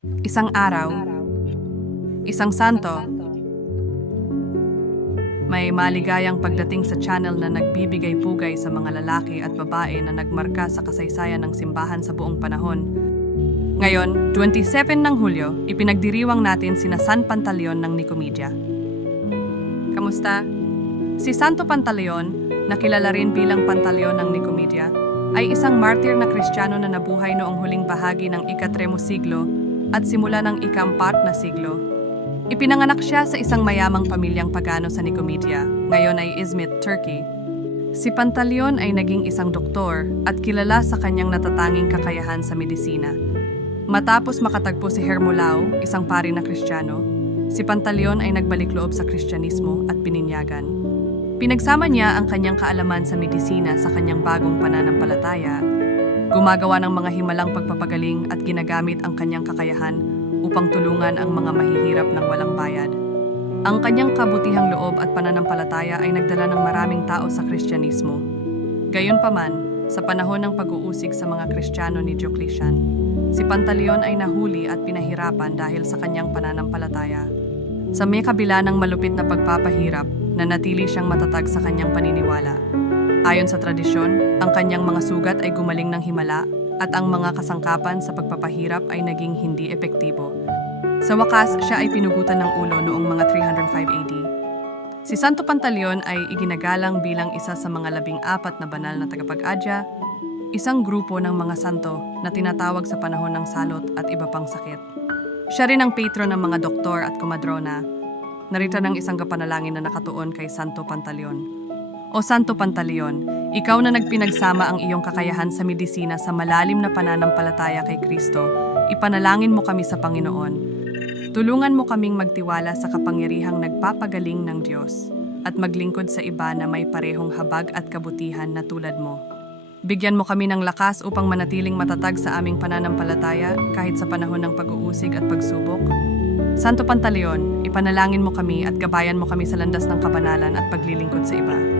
Isang araw, isang santo, may maligayang pagdating sa channel na nagbibigay pugay sa mga lalaki at babae na nagmarka sa kasaysayan ng simbahan sa buong panahon. Ngayon, 27 ng Hulyo, ipinagdiriwang natin sina San Pantaleon ng Nicomedia. Kamusta? Si Santo Pantaleon, na kilala rin bilang Pantaleon ng Nicomedia, ay isang martir na kristyano na nabuhay noong huling bahagi ng ikatremo siglo at simula ng ikampat na siglo. Ipinanganak siya sa isang mayamang pamilyang pagano sa Nicomedia, ngayon ay Izmit, Turkey. Si Pantaleon ay naging isang doktor at kilala sa kanyang natatanging kakayahan sa medisina. Matapos makatagpo si Hermolao, isang pari na kristyano, si Pantaleon ay nagbalik loob sa kristyanismo at pininyagan. Pinagsama niya ang kanyang kaalaman sa medisina sa kanyang bagong pananampalataya, gumagawa ng mga himalang pagpapagaling at ginagamit ang kanyang kakayahan upang tulungan ang mga mahihirap ng walang bayad. Ang kanyang kabutihang loob at pananampalataya ay nagdala ng maraming tao sa kristyanismo. Gayunpaman, sa panahon ng pag-uusig sa mga kristyano ni Diocletian, si Pantaleon ay nahuli at pinahirapan dahil sa kanyang pananampalataya. Sa may kabila ng malupit na pagpapahirap, nanatili siyang matatag sa kanyang paniniwala. Ayon sa tradisyon, ang kanyang mga sugat ay gumaling ng himala at ang mga kasangkapan sa pagpapahirap ay naging hindi epektibo. Sa wakas, siya ay pinugutan ng ulo noong mga 305 AD. Si Santo Pantaleon ay iginagalang bilang isa sa mga labing apat na banal na tagapag-adya, isang grupo ng mga santo na tinatawag sa panahon ng salot at iba pang sakit. Siya rin ang patron ng mga doktor at kumadrona. Narita ng isang kapanalangin na nakatuon kay Santo Pantaleon. O Santo Pantaleon, ikaw na nagpinagsama ang iyong kakayahan sa medisina sa malalim na pananampalataya kay Kristo, ipanalangin mo kami sa Panginoon. Tulungan mo kaming magtiwala sa kapangyarihang nagpapagaling ng Diyos at maglingkod sa iba na may parehong habag at kabutihan na tulad mo. Bigyan mo kami ng lakas upang manatiling matatag sa aming pananampalataya kahit sa panahon ng pag-uusig at pagsubok. Santo Pantaleon, ipanalangin mo kami at gabayan mo kami sa landas ng kabanalan at paglilingkod sa iba.